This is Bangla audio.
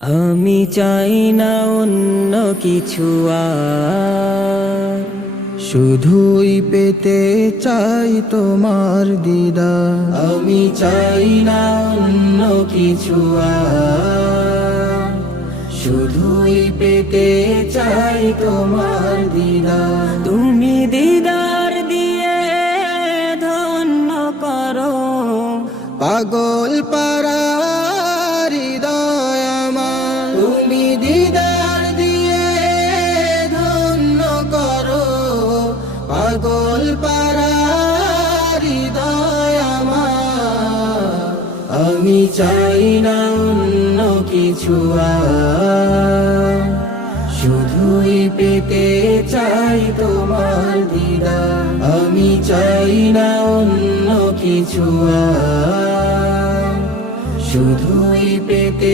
আমি চাই না অন্য কিছু আর, শুধুই পেতে চাই তোমার দিদার। আমি চাই না অন্য কিছু আর, শুধুই পেতে চাই তোমার দিদার। তুমি দিদার দিয়ে ধন্য করো পাগল পারা হৃদয় আমার, তুমি দিদার দিয়ে ধন্য করো পাগল পারা হৃদয় আমার। আমি চাই না অন্য কিছু আর, শুধুই পেতে চাই তোমার দিদার। আমি চাই না অন্য কিছু আর, শুধুই পেতে